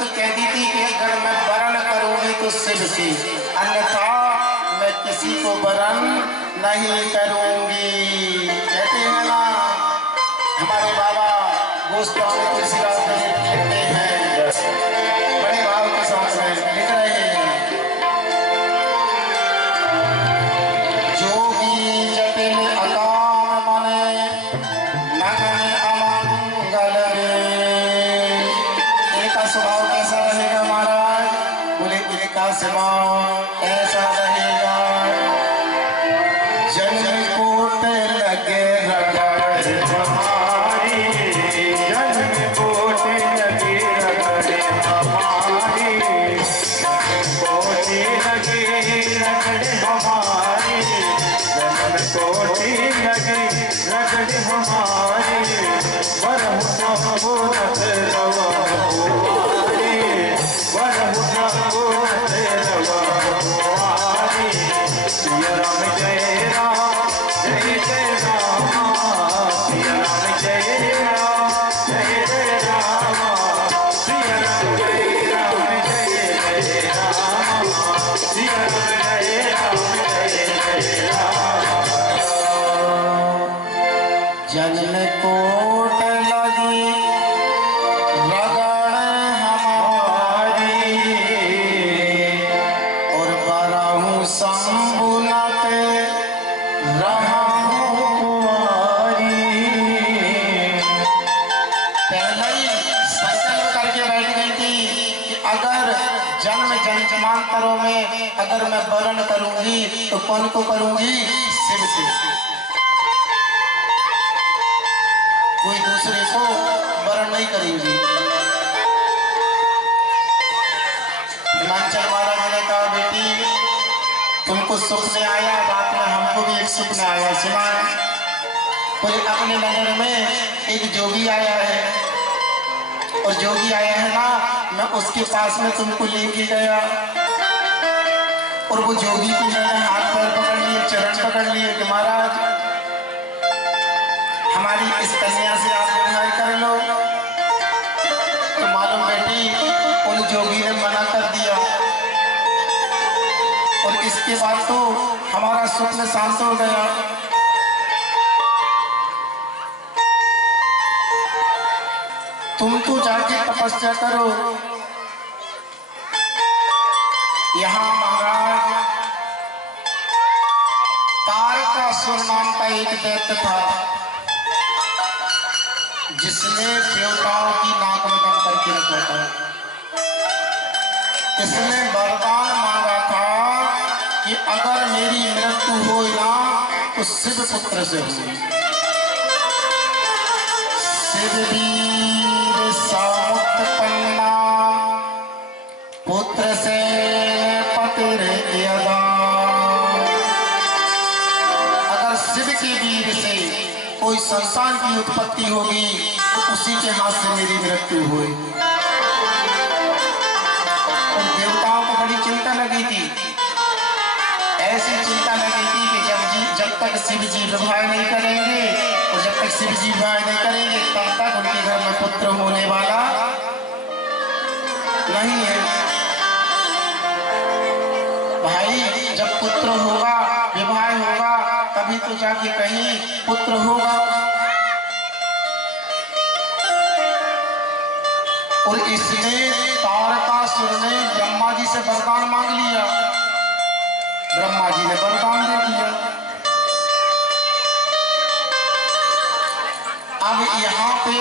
तो कहती थी कि अगर मैं वरण करूंगी तो शिव से, अन्यथा मैं किसी को वरण नहीं करूंगी। कहते हैं ना हमारे बाबा गोस्वामी तुलसीदास लिखते हैं, बड़े भाव के साथ में लिख रहे हैं, जोगी जटिल अकाम मने नगन अमंगल रे। इनका स्वभाव कैसा रहेगा महाराज? बोले इनका स्वभाव ऐसा रहेगा, जन्म कोट लगे रगड़ हमारी, जन्म कोट लगे रगड़ हमारी, कोटि लगे रगड़ हमारी, जन्म कोटि लगे रगड़ हमारी, वरहु नवोरथ रवा हमारी, वरहु नवोरथ रवा हमारी। सिया राम जय राम जय जय राम, सिया राम जय राम जय जय राम, सिया राम जय राम जय जय राम, सिया राम जय राम जय जय राम। जन्म कोट लगी रगड़ हमारी, और बारहु शंभु नाते रहूं कुंवारी। पहले ही संकल्प करके बैठ गई थी कि अगर जन्म जन्मांतरों में अगर मैं वरण करूंगी तो कौन को करूंगी? शिव से, कोई दूसरे को वरण नहीं करेंगी। हिमाचल महाराज ने कहा बेटी तुमको सुख में आया, रात में हमको भी एक सुख में आया। सुना कोई अपने नगर में एक जोगी आया है, और जोगी आया है ना, मैं उसके पास में तुमको लेके गया, और वो जोगी को मैंने हाथ पैर पकड़ लिए, चरण पकड़ लिए कि महाराज हमारी इस कन्या से आप विवाह कर लो। तो मालूम बेटी उन जोगी ने मना कर दिया, और इसके बाद तो हमारा स्वप्न शांत हो गया। तुम तो जाके तपस्या करो। यहाँ महाराज तारकासुर नाम का एक दैत्य था, जिसने देवताओं की नाक में दम करके रखा था। इसने वरदान मांगा था कि अगर मेरी मृत्यु हो ना तो शिव पुत्र से हो। शिववीर समुत्पन्ना पुत्र से पतिर यदा। अगर शिव के वीर से कोई संतान की उत्पत्ति होगी तो उसी के हाथ से मेरी मृत्यु हुई। और देवताओं को बड़ी चिंता लगी थी, ऐसी चिंता लगी थी कि जब तक शिव जी विवाह नहीं करेंगे, और जब तक शिव जी विवाह नहीं करेंगे तब तक उनके घर में पुत्र होने वाला नहीं है। भाई जब पुत्र होगा, विवाह होगा, तभी तो जाके कहीं पुत्र होगा। और इसने तारकासुर ने ब्रह्मा जी से वरदान मांग लिया, ब्रह्मा जी ने वरदान दे दिया। अब यहाँ पे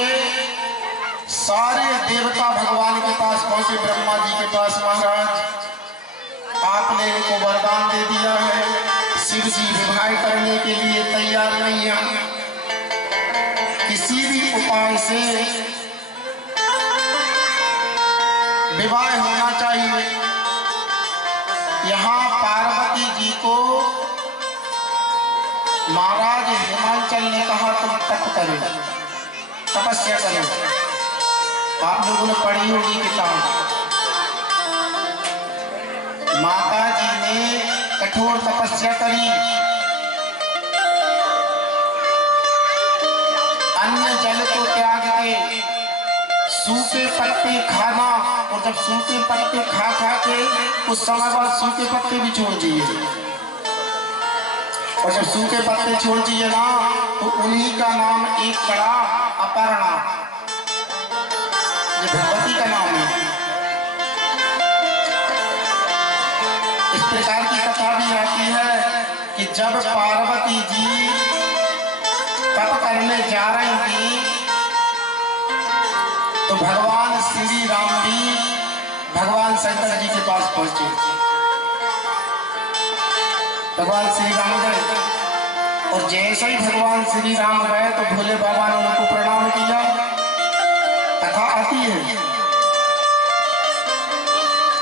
सारे देवता भगवान के पास पहुंचे, ब्रह्मा जी के पास, महाराज आपने इनको वरदान दे दिया है, शिव जी विवाह करने के लिए तैयार नहीं है, किसी भी उपाय से विवाह होना चाहिए। यहाँ पार्वती जी को महाराज हिमाचल ने कहा तुम तप करो, तपस्या करो। आप लोगों ने पढ़ी होगी किताब, माता जी ने कठोर तपस्या करी, अन्न जल को त्याग के सूखे पत्ते खाना, और जब सूखे पत्ते खा खा के कुछ समय बाद सूखे पत्ते भी छोड़ दिए, और जब सूखे पत्ते छोड़ दिए ना तो उन्हीं का नाम एक पड़ा अपर्णा। ये भगवती का नाम है। इस प्रकार की कथा भी आती है कि जब पार्वती जी तप करने जा रही थी तो भगवान श्री राम भी भगवान शंकर जी के पास पहुंचे। भगवान श्री राम गए, और जैसे ही भगवान श्री राम गए तो भोले बाबा ने उनको प्रणाम किया। कथा आती है,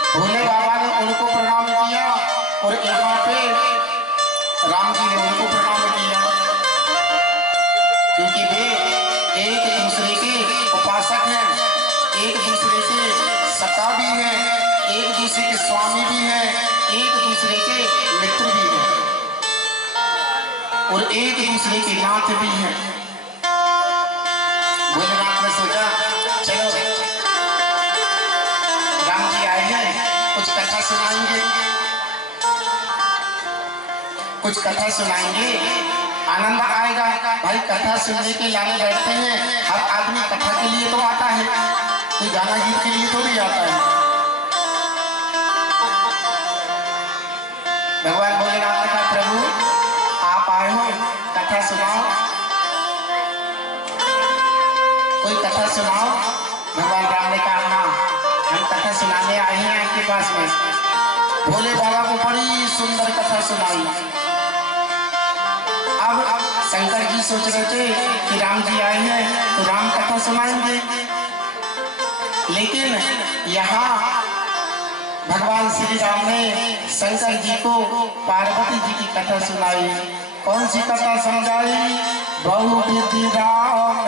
भोले बाबा ने उनको प्रणाम किया और यहाँ पे राम जी ने उनको प्रणाम किया, क्योंकि वे एक दूसरे के उपासक हैं, एक दूसरे के सखा भी हैं, एक दूसरे के स्वामी भी हैं, एक दूसरे के मित्र भी हैं, और एक दूसरे के नाथ भी हैं। भोलेनाथ ने सोचा चलो राम जी आए हैं, कुछ कथा सुनाएंगे, कुछ कथा सुनाएंगे, आनंद आएगा। भाई कथा सुनने के लाने बैठते हैं, हर आदमी कथा के लिए तो आता है, कोई गाना गीत के लिए थोड़ी आता है। भगवान भोलेनाथ ने कहा प्रभु आप आए हो, कथा सुनाओ, कोई कथा सुनाओ। भगवान राम ने कहा हाँ हम कथा सुनाने आए हैं आपके पास में। भोले बाबा को बड़ी सुंदर कथा सुनाई। अब शंकर जी सोच रहे थे कि राम जी आए हैं तो राम कथा सुनाएंगे, लेकिन यहाँ भगवान श्री राम ने शंकर जी को पार्वती जी की कथा सुनाई। कौन सी कथा समझाई? बहुविधि राम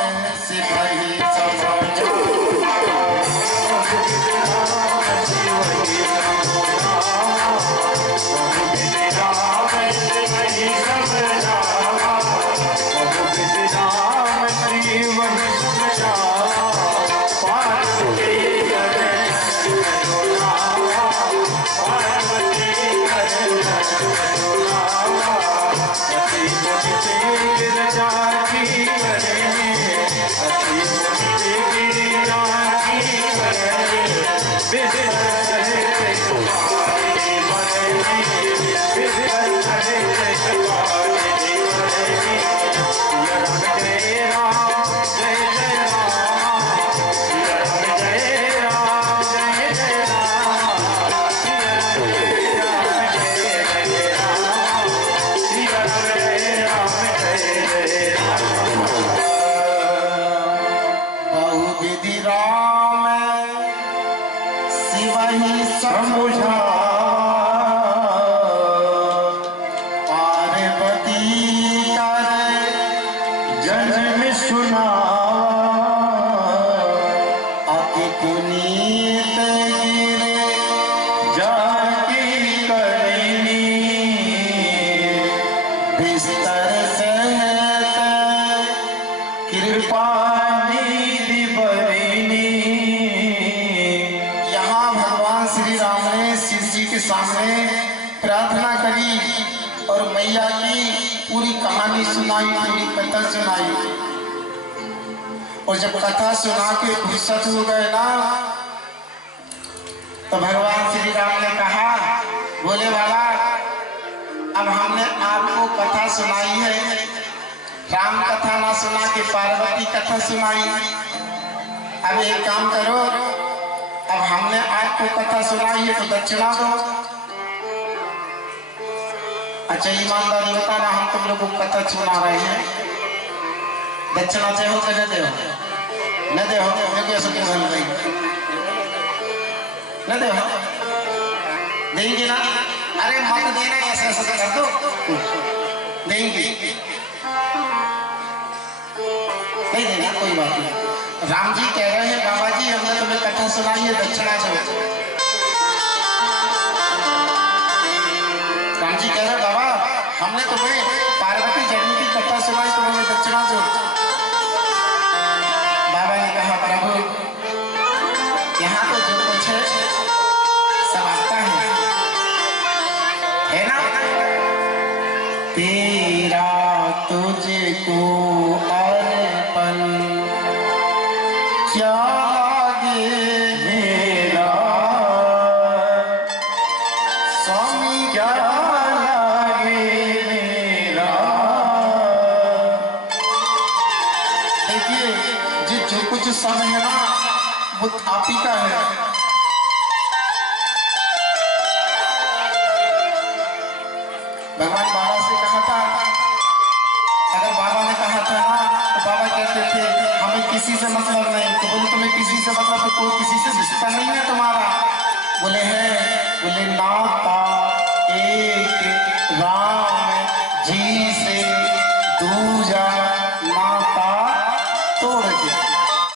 सिमहि प्रार्थना करी और मैया की पूरी कहानी सुनाई, पूरी कथा सुनाई। और जब कथा सुना के फुर्सत हो गए ना तो भगवान श्री राम ने कहा भोले बाबा अब हमने आपको कथा सुनाई है, राम कथा ना सुना के पार्वती कथा सुनाई। अब एक काम करो, अब हमने आपको कथा सुनाई है तो दक्षिणा दो। अच्छा ईमानदारी बताना, हम तुम लोगों को कथा सुना रहे हैं, दक्षिणा चाहे हो न दे हो, न दे हो न दे हो, देंगे ना? अरे मत देना, ऐसे ऐसे कर दो, देंगे नहीं देना कोई बात नहीं। राम जी कह रहे हैं बाबा जी हमने तुम्हें कथा सुनाई है, दक्षिणा दो। राम जी कह रहे बाबा हमने तुम्हें पार्वती जन्म की कथा सुनाई तो हमें दक्षिणा दो। बाबा ने कहा प्रभु कुछ सब आता है ना? तेरा तुझको अर्पण क्या लागे मेरा स्वामी, क्या लागे मेरा। देखिए जो कुछ सब है ना वो आप ही का है। भगवान बाबा से कहा था, अगर बाबा ने कहा था ना तो बाबा कहते थे हमें किसी से मतलब नहीं। तो बोले तुम्हें किसी से मतलब तो कोई किसी से रिश्ता नहीं है तुम्हारा? बोले है। बोले नाता एक राम जी से दूजा नाता तोड़ के।